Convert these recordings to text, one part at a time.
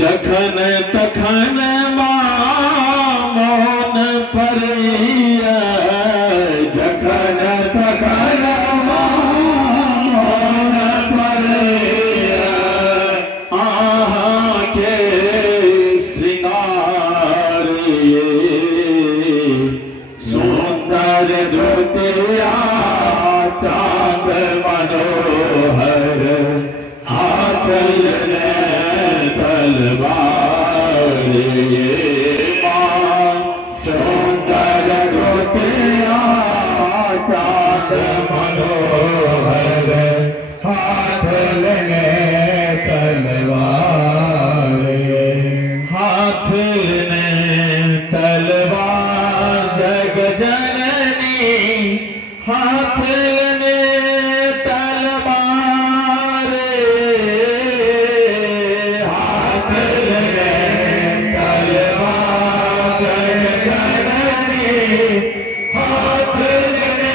जखन तखन मौन परिया, जखन तखन मौन परिया, आहा के श्रृंगार ये सुंदर धोतिया चांद मनोहर, हाथ में तलवार ये मां सुंदर धोतिया चांद मनोहर, हाथ में तलवार, हाथ में तलवार जग जननी, हाथ में तलवार, हाथ में तलवार जग जननी, हाथ में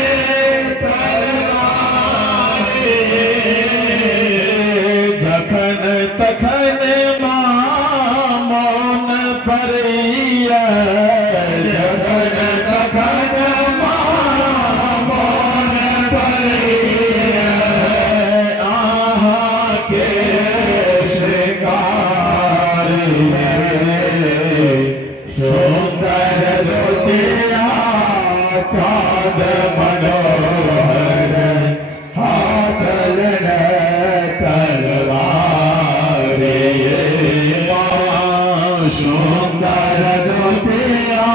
तलवार, जखन तखन मौन परिया, जखन तखन मौन परिया, आहा के श्रृंगार सुंदर धोतिया चांद मनोहर, हाथ में तलवार ये मां सुंदर धोतिया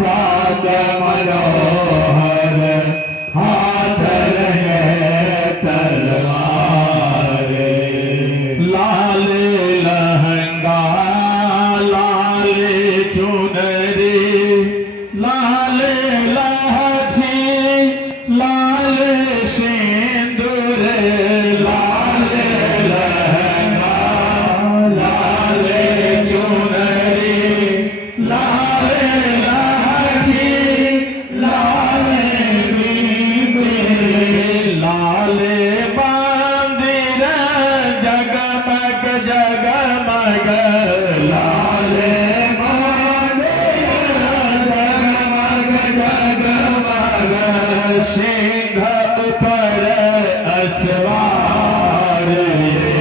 चांद मनोहर, हाथ में तलवार, लाल लहंगा लाल चुनरी, लाल लाठी लाल सिंदूर, लाल लहंगा लाल चुनरी, लाल लाठी लाल बिंदी, लाल बांदिर जगमग जगमग, लाल बांदिर जगमग जगमग, सिंह ऊपर असवार ये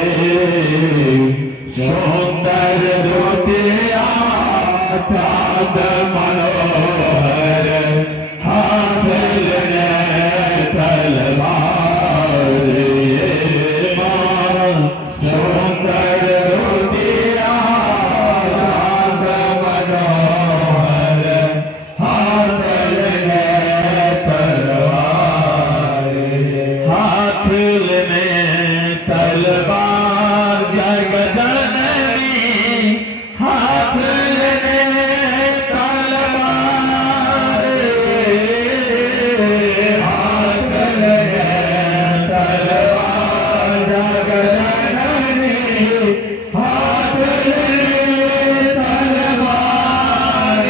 सुंदर धोतिया चांद मनोहर, हाथ में तलवार ये मां सुंदर धोतिया चांद मनोहर, हाथ में तलवार, हाथ में तलवार जग जननी, हाथ में तलवार, हाथ में तलवार जग जननी, हाथ में तलवार,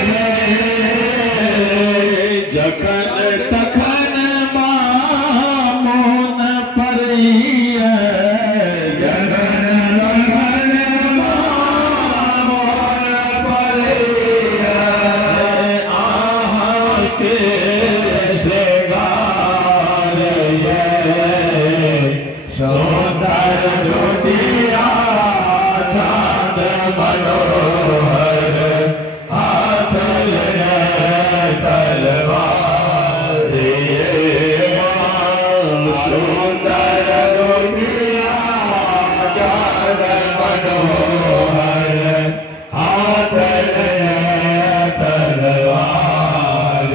जखन तखन मौन परिया, जखन तखन मौन परिया, आहा के श्रृंगार ये सुंदर धोतिया चांद मनोहर, हाथ में तलवार ये मां सुंदर धोतिया चांद मनोहर, हाथ में तलवार,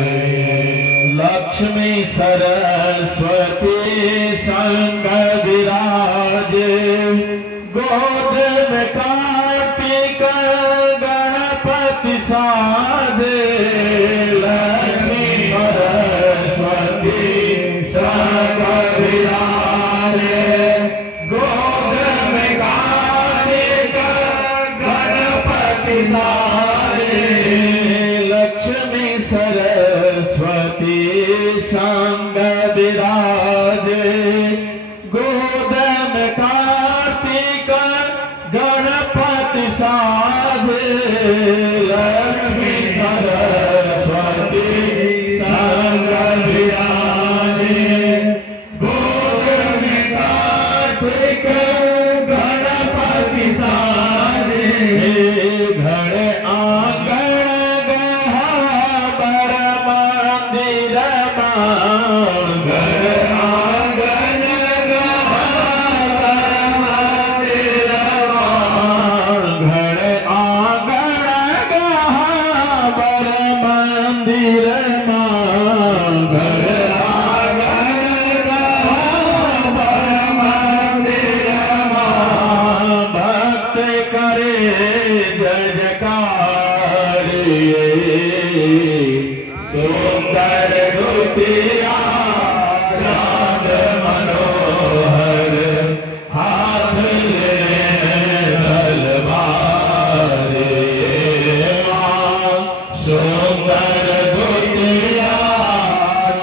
लक्ष्मी सरस्वती संग विराजे, गोद में कार्तिक गणपति साजे, लक्ष्मी सरस्वती संग विराजे, गोद में कार्तिक गणपति साजे, लक्ष्मी सरस्वती संग विराजे, गोद में कार्तिक गणपति सा लक्ष्मी सरस्वती संग विराजे गोद में कार्तिक गणपति साजे घर आंगण गहबर मंदिर घर आंगन गहबर मंदिर घर आंगण गहबर मंदिर घर आंगण गहबर मंदिर भक्त करे जय जयकार सुंदर धोतिया चांद मनोहर हाथ ले तलवार सुंदर धोतिया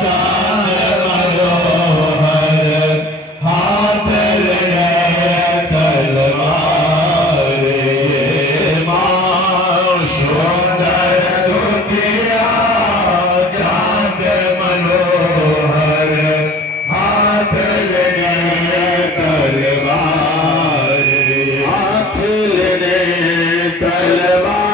चांद मनोहर हाथ ले तलवार सुंदर धोतिया चांद मनोहर हाथ लेने तलवार हाथ लेने तलवार